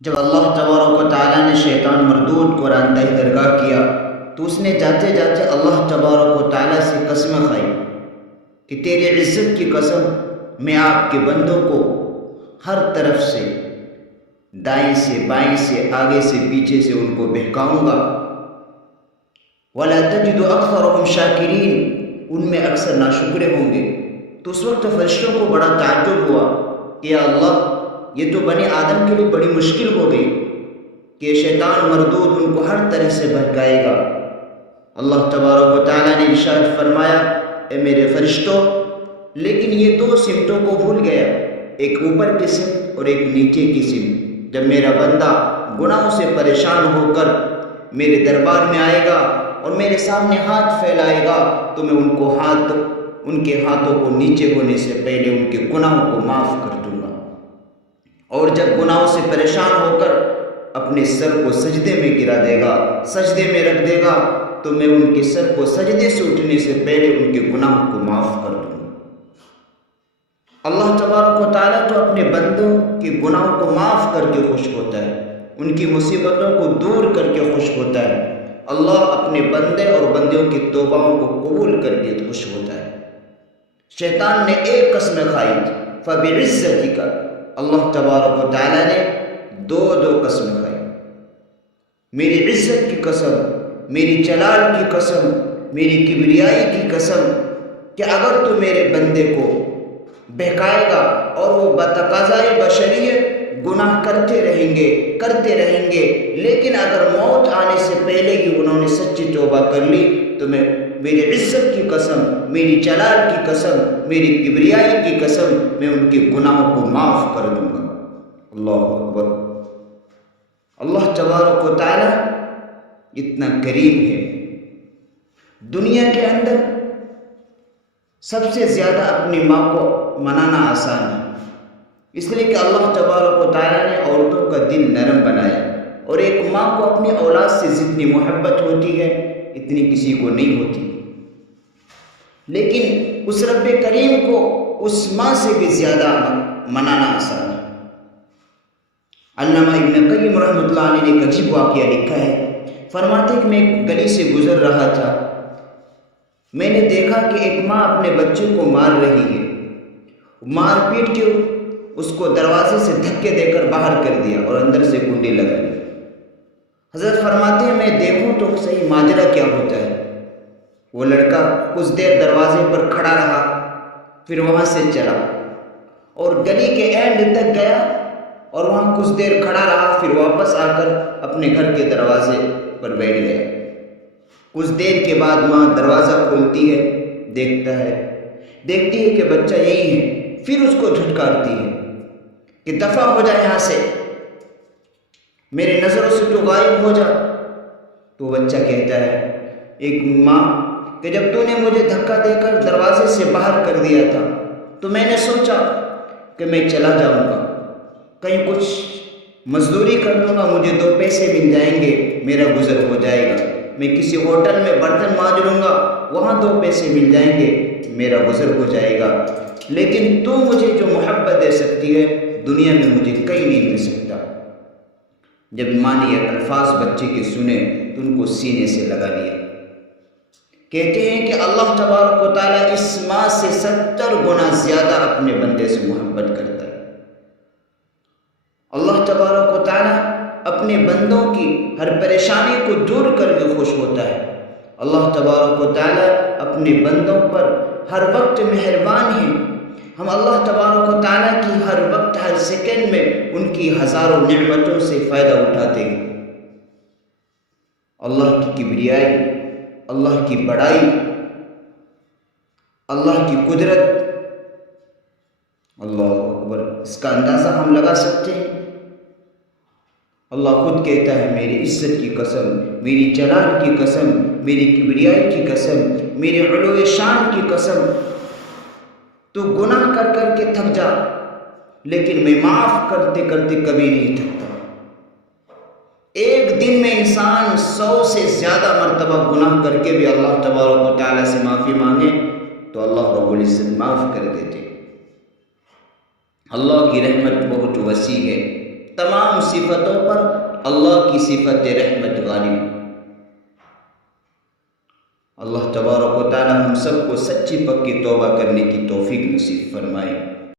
جب اللہ تبارک و تعالیٰ نے شیطان مردود کو راندہ درگاہ کیا تو اس نے جاتے جاتے اللہ تبارک و تعالیٰ سے قسم کھائی کہ تیری عزت کی قسم، میں آپ کے بندوں کو ہر طرف سے، دائیں سے بائیں سے آگے سے پیچھے سے ان کو بہکاؤں گا۔ وَلَا تَجِدُ أَكْثَرَهُمْ شَاكِرِينَ، ان میں اکثر ناشکرے ہوں گے۔ تو اس وقت فرشتوں کو بڑا تعجب ہوا کہ یا اللہ، یہ تو بنی آدم کے لیے بڑی مشکل ہو گئی کہ شیطان مردود ان کو ہر طرح سے بہکائے گا۔ اللہ تبارک و تعالیٰ نے ارشاد فرمایا، اے میرے فرشتوں، لیکن یہ دو سمتوں کو بھول گیا، ایک اوپر کی سمت اور ایک نیچے کی سمت۔ جب میرا بندہ گناہوں سے پریشان ہو کر میرے دربار میں آئے گا اور میرے سامنے ہاتھ پھیلائے گا تو میں ان کے ہاتھوں کو نیچے ہونے سے پہلے ان کے گناہوں کو معاف کر دوں گا، اور جب گناہوں سے پریشان ہو کر اپنے سر کو سجدے میں گرا دے گا، سجدے میں رکھ دے گا، تو میں ان کے سر کو سجدے سے اٹھنے سے پہلے ان کے گناہوں کو معاف کر دوں گا۔ اللہ تبارک و تعالیٰ تو اپنے بندوں کے گناہوں کو معاف کر کے خوش ہوتا ہے، ان کی مصیبتوں کو دور کر کے خوش ہوتا ہے۔ اللہ اپنے بندے اور بندیوں کی توبہوں کو قبول کر کے خوش ہوتا ہے۔ شیطان نے ایک قسم کھائی تھی، فَبِعِزَّتِكَ، اللہ تبارک و تعالیٰ نے دو قسم کھائی، میری عزت کی قسم، میری جلال کی قسم، میری کبریائی کی قسم، کہ اگر تو میرے بندے کو بہکائے گا اور وہ بتقاضائے بشریت گناہ کرتے رہیں گے، لیکن اگر موت آنے سے پہلے ہی انہوں نے سچی توبہ کر لی تو میں میری عزت کی قسم، میری جلال کی قسم، میری کبریائی کی قسم، میں ان کے گناہوں کو معاف کر دوں گا۔ اللہ اکبر۔ اللہ تبارک و تعالیٰ اتنا کریم ہے۔ دنیا کے اندر سب سے زیادہ اپنی ماں کو منانا آسان ہے، اس لیے کہ اللہ تبارک و تعالیٰ نے عورتوں کا دل نرم بنایا، اور ایک ماں کو اپنی اولاد سے جتنی محبت ہوتی ہے اتنی کسی کو نہیں ہوتی، لیکن اس رب کریم کو اس ماں سے بھی زیادہ منانا آسان ہے۔ علامہ ابن قیم رحمۃ اللہ علیہ نے ایک عجیب واقعہ لکھا ہے، فرماتے کہ میں ایک گلی سے گزر رہا تھا، میں نے دیکھا کہ ایک ماں اپنے بچے کو مار رہی ہے، مار پیٹ کے اس کو دروازے سے دھکے دے کر باہر کر دیا اور اندر سے کنڈی لگا لی۔ حضرت فرماتے ہیں میں دیکھوں تو صحیح ماجرا کیا ہوتا ہے۔ وہ لڑکا کچھ دیر دروازے پر کھڑا رہا، پھر وہاں سے چلا اور گلی کے اینڈ تک گیا اور وہاں کچھ دیر کھڑا رہا، پھر واپس آ کر اپنے گھر کے دروازے پر بیٹھ گیا۔ کچھ دیر کے بعد ماں دروازہ کھولتی ہے، دیکھتی ہے کہ بچہ یہی ہے، پھر اس کو دھٹکارتی ہے کہ دفع ہو جا یہاں سے، میرے نظروں سے تو غائب ہو جا۔ تو بچہ کہتا ہے ایک ماں کہ جب تو نے مجھے دھکا دے کر دروازے سے باہر کر دیا تھا تو میں نے سوچا کہ میں چلا جاؤں گا، کہیں کچھ مزدوری کر لوں گا، مجھے 2 پیسے مل جائیں گے، میرا گزر ہو جائے گا، میں کسی ہوٹل میں برتن مانج لوں گا، وہاں 2 پیسے مل جائیں گے، میرا گزر ہو جائے گا، لیکن تو مجھے جو محبت دے سکتی ہے دنیا میں مجھے کہیں نہیں مل سکتا۔ جب ماں نے یہ الفاظ بچے کے سنے تو ان کو سینے سے لگا لیا۔ کہتے ہیں کہ اللہ تبارک و تعالیٰ اس ماں سے 70 گنا زیادہ اپنے بندے سے محبت کرتا ہے۔ اللہ تبارک و تعالیٰ اپنے بندوں کی ہر پریشانی کو دور کر کے خوش ہوتا ہے۔ اللہ تبارک و تعالیٰ اپنے بندوں پر ہر وقت مہربان ہے۔ ہم اللہ تبارک و تعالیٰ کی ہر وقت ہر سیکنڈ میں ان کی ہزاروں نعمتوں سے فائدہ اٹھاتے ہیں۔ اللہ کی کبریائی، اللہ کی بڑائی، اللہ کی قدرت، اللہ اکبر، اس کا اندازہ ہم لگا سکتے ہیں۔ اللہ خود کہتا ہے میری عزت کی قسم، میری جلال کی قسم، میری کبریائی کی قسم، میرے علو شان کی قسم، تو گناہ کر کر کے تھک جا لیکن میں معاف کرتے کرتے کبھی نہیں تھکتا۔ ایک دن میں انسان 100 سے زیادہ مرتبہ گناہ کر کے بھی اللہ تبارک و تعالیٰ سے معافی مانگے تو اللہ رب العزت معاف کر دیتے۔ اللہ کی رحمت بہت وسیع ہے، تمام صفتوں پر اللہ کی صفت رحمت غالب۔ اللہ تبارک و تعالی ہم سب کو سچی پکی توبہ کرنے کی توفیق نصیب فرمائے۔